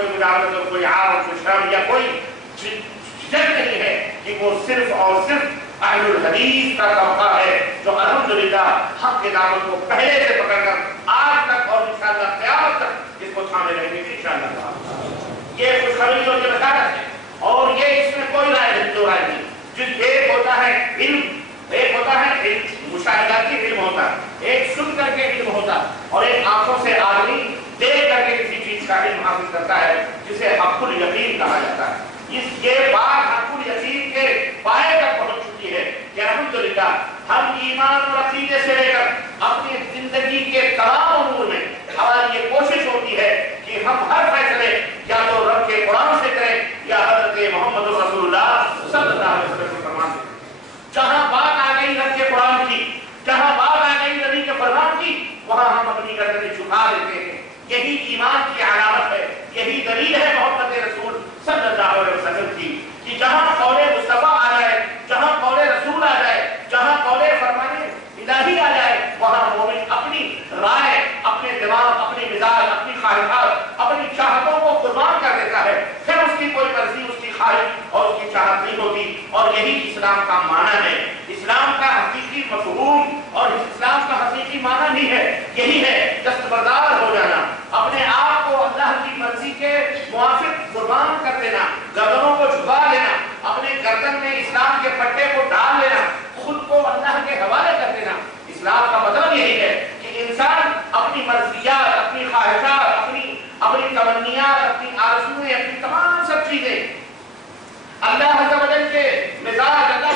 کوئی مداوت اور کوئی عار کوئی شرم یا کوئی جھجک نہیں ہے کہ وہ صرف اور صرف اہل الحدیث کا طبقہ ہے جو الحمدللہ حق کی دعوت کو پہلے سے پکڑ کر آج تک اور انشاءاللہ قیامت تک اس کو تھامے رہیں گے انشاءاللہ۔ یہ خوشخبری اور یہ بشارت ہے، اور یہ اس میں کوئی رائے نہیں، دو رائے نہیں۔ جس ایک ہوتا ہے علم، ایک ہوتا ہے علم مشاہداتی علم ہوتا ہے، ایک سن کر کے علم ہوتا ہے، اور ایک آنکھوں سے آدمی دیکھ کر کے کسی چیز کا علم حاصل کرتا ہے جسے حق الیقین کہا جاتا ہے۔ یہ بات حق الیقین کے پائے تک پہنچ چکی ہے کہ الحمدللہ ہم ایمان اور عقیدے سے لے کر اپنی زندگی کے تمام امور میں ہماری یہ کوشش ہوتی ہے کہ ہم ہر فیصلے یا تو رب کے قرآن سے کریں یا حضرت محمد رسول اللہ صلی اللہ علیہ وسلم کے فرمان سے۔ جہاں بات آ گئی رب کے قرآن کی، جہاں بات آ گئی نبی کے فرمان کی، وہاں ہم اپنی گردنیں جھکا دیتے ہیں۔ یہی ایمان کی علامت ہے، یہی دلیل ہے محبت رسول صلی اللہ علیہ وسلم کی، کہ جہاں قول مصطفیٰ آ جائے، جہاں قول رسول آ جائے، جہاں قول فرمان الہی آ جائے، وہاں مومن اپنی رائے، اپنے دماغ، اپنی مزاج، اپنی خواہشات، اپنی چاہتوں کو قربان کر دیتا ہے۔ پھر اس کی کوئی مرضی، اس کی خواہش اور اس کی چاہت نہیں ہوتی، اور یہی اسلام کا معنی ہے۔ اسلام کا حقیقی مفہوم اور اسلام کا حقیقی معنی نہیں ہے، یہی ہے دستبردار ہو جانا، اپنے آپ کو اللہ کی مرضی کے موافق قربان کر دینا، گردنوں کو جھکا لینا، اپنے گردن میں اسلام کے پٹے کو ڈال لینا، خود کو اللہ کے حوالے کر دینا۔ اسلام کا مطلب یہی ہے کہ انسان اپنی مرضیات، اپنی خواہشات، اپنی تمنیات، اپنی آرزویں، اپنی تمام سب چیزیں اللہ عز و جل کے مزاج، اللہ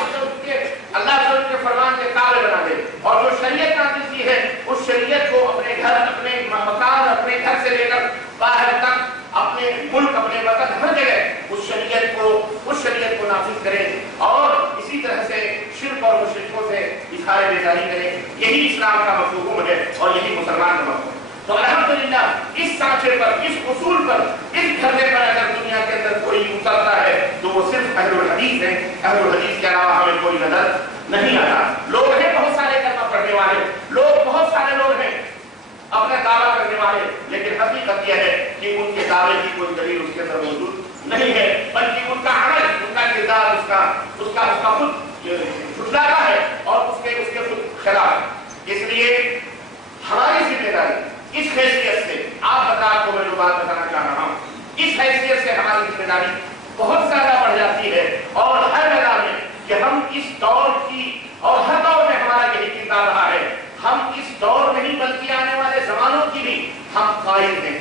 عز و جل کے فرمان کے تابع بنا دے، اور جو شریعت نازل کی ہے اس شریعت کو اپنے گھر، اپنے مکان، اپنے گھر سے لے کر باہر تک، اپنے ملک، اپنے وطن، ہر جگہ اس شریعت کو نافذ کرے، اور اسی طرح سے شرک اور مشرکوں سے اظہار بیزاری کرے۔ یہی اسلام کا مفہوم ہے اور یہی مسلمان کا مفہوم ہے۔ تو الحمدللہ اس سانچے پر، اس اصول پر، اس گھرنے پر اگر دنیا کے اندر کوئی اترتا ہے تو وہ صرف اہل الحدیث ہیں۔ اہل الحدیث کے علاوہ ہمیں کوئی نظر نہیں آتا۔ لوگ ہیں بہت سارے کلمہ پڑھنے والے، لوگ بہت سارے لوگ ہیں اپنا دعویٰ کرنے والے، لیکن حقیقت یہ ہے کہ ان کے دعوے کی کوئی دلیل اس کے اندر موجود نہیں ہے، بلکہ ان کا عمل، ان کا کردار اس کا خود جھٹلاتا ہے اور اس کے خود خلاف ہے۔ اس لیے ہماری ذمہ داری اس حیثیت سے، آپ کو میں جو بات بتانا چاہ رہا ہوں، اس حیثیت سے ہماری ذمہ داری بہت زیادہ بڑھ جاتی ہے، اور ہر میدان میں کہ ہم اس دور کی، اور ہر دور میں ہمارا یہی کردار رہا ہے، ہم اس دور نہیں بلکہ آنے والے زمانوں کی بھی ہم قائد ہیں،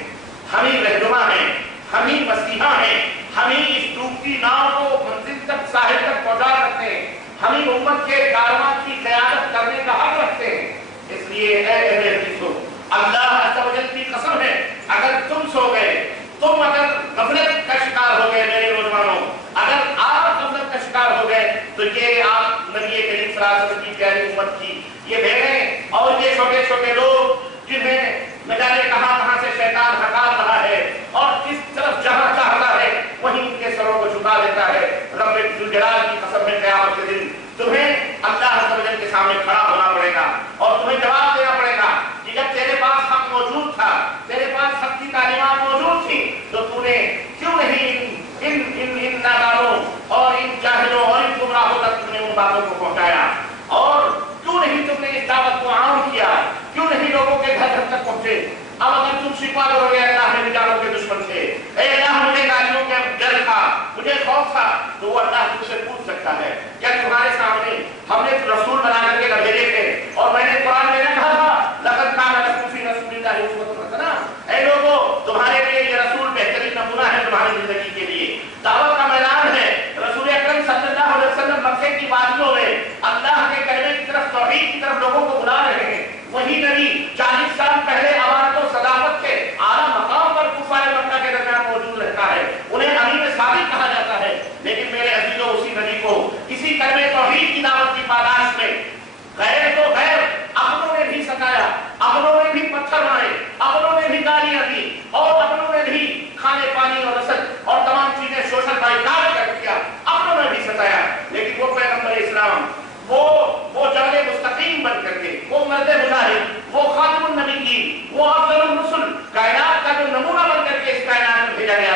ہم ہی رہنما ہیں، ہم ہی مسیحا ہیں، ہم ہی اس ڈوبتی ناؤ کو منزل تک، ساحل تک پہنچا سکتے ہیں، ہم ہی امت کے کارواں کی قیادت کرنے کا حق رکھتے ہیں۔ اس لیے اے اہل حدیثو، اللہ عز و جل کی قسم ہے، اگر تم سو گئے، تم اگر غفلت کا شکار ہو گئے میرے نوجوانوں، اگر آپ غفلت کا شکار ہو گئے، تو یہ آپ نبی کریم صلی اللہ علیہ وسلم کی پیاری امت کی یہ بہنیں اور یہ چھوٹے چھوٹے لوگ جنہیں نہ جانے کہاں سے شیطان ہکال رہا ہے اور کس طرف جہاں چاہتا ہے وہیں ان کے سروں کو جھکا دیتا ہے۔ رب ذوالجلال کی قسم ہے، قیامت کے دن تمہیں اللہ عز و جل کے سامنے کھڑا ہونا پڑے گا اور تمہیں جواب دینا پڑے گا کہ جب تیرے پاس حق موجود تھا، تیرے پاس حق کی تعلیمات موجود تھی، تو تو نے کیوں نہیں ان نادانوں اور ان جاہلوں اور ان گمراہوں تک تم نے ان باتوں کو پہنچایا، اور کیوں نہیں تم نے اس دعوت کو عام کیا، کیوں نہیں لوگوں کے گھر گھر تک پہنچے؟ اب اگر تم شکوا کرو گے اللہ نے نجاتوں کے دشمن سے، اے اللہ مجھے گالیوں کے ڈر تھا، مجھے خوف تھا، تو وہ اللہ تم سے پوچھ سکتا ہے کیا تمہارے سامنے ہم نے رسول بنا کر کے بھیجے تھے اور میں نے قرآن میں نے کہا تھا لقد کان لکم فی رسول اللہ اسوۃ حسنہ، اے لوگوں تمہارے لیے یہ رسول بہترین نمونہ ہے تمہاری زندگی کے لیے۔ دعوت کا میدان ہے، رسول اکرم صلی اللہ علیہ وسلم مکے کی وادیوں میں اللہ کے کلمے کی طرف، توحید کی طرف لوگوں کو بلا رہے ہیں۔ وہی نبی 40 سال پہلے امانت و صداقت کے اعلیٰ مقام پر کفار مکہ کے درمیان موجود رہتا ہے، انہیں امین صادق کہا جاتا ہے، لیکن میرے عزیزوں اسی نبی کو کسی کلمے توحید کی دعوت کی پاداش میں غیر تو غیر اپنوں نے بھی ستایا، اپنوں نے بھی پتھر مارے، اپنوں نے بھی گالیاں دی، اور اپنوں نے بھی کھانے پانی اور رسد اور تمام چیزیں سوشل بائیکاٹ کر دیا، اپنوں نے بھی ستایا، لیکن وہ پیغمبر اسلام، وہ جبل مستقیم بن کر کے، وہ مرد مجاہد، وہ خاتم النبیین، وہ افضل الرسل، کائنات کا جو نمونہ بن کر کے اس کائنات میں بھیجا گیا